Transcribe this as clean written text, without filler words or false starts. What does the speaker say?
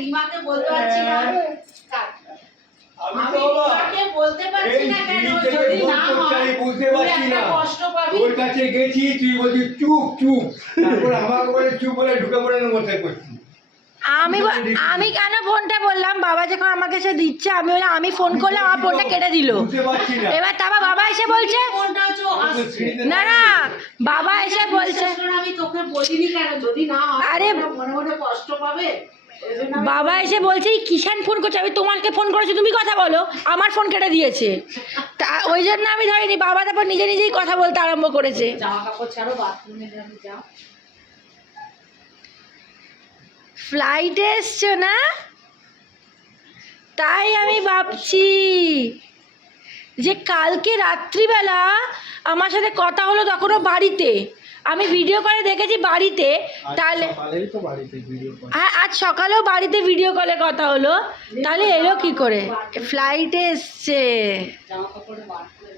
রিমাকে বলতে পারছি না, আমি রিমাকে বলতে পারছি না কেন, যদি না হয় বুঝতে পারছি না, কষ্ট পাবি। তোর কাছে গেছি তুই বলছিস চুপ চুপ, তারপর আমাকে বলে চুপ বলে ঢুকে পড়ে মশাই করছি। আমি কেন ফোনটা বললাম, বাবা যখন আমাকে সে দিচ্ছে আমি বললাম আমি ফোন করলে আমার ফোনটা কেটে দিল। এবার তারপর বাবা এসে বলছে না না, বাবা এসে বলছে আমি তোকে বলিনি কেন, যদি না হয় আরে মনে মনে কষ্ট পাবে। বাবা এসে বলছে এই কিষান ফোন করছে, আমি তোমাকে ফোন করেছি তুমি কথা বলো, আমার ফোন কেটে দিয়েছে, তা ওই জন্য আমি ধরিনি। বাবা তারপর নিজে নিজেই কথা বলতে আরম্ভ করেছে। জামা কাপড় ছাড়ো, বাথরুমে যাবে, যাও। ফ্লাইটে এসছো না, তাই আমি ভাবছি যে কালকে রাত্রিবেলা আমার সাথে কথা হলো, তখনও বাড়িতে, আমি ভিডিও করে দেখেছি বাড়িতে, তাহলে হ্যাঁ আজ সকালেও বাড়িতে ভিডিও কলে কথা হলো, তাহলে এলো কি করে? ফ্লাইটে এসছে। জামা কাপড় বার করে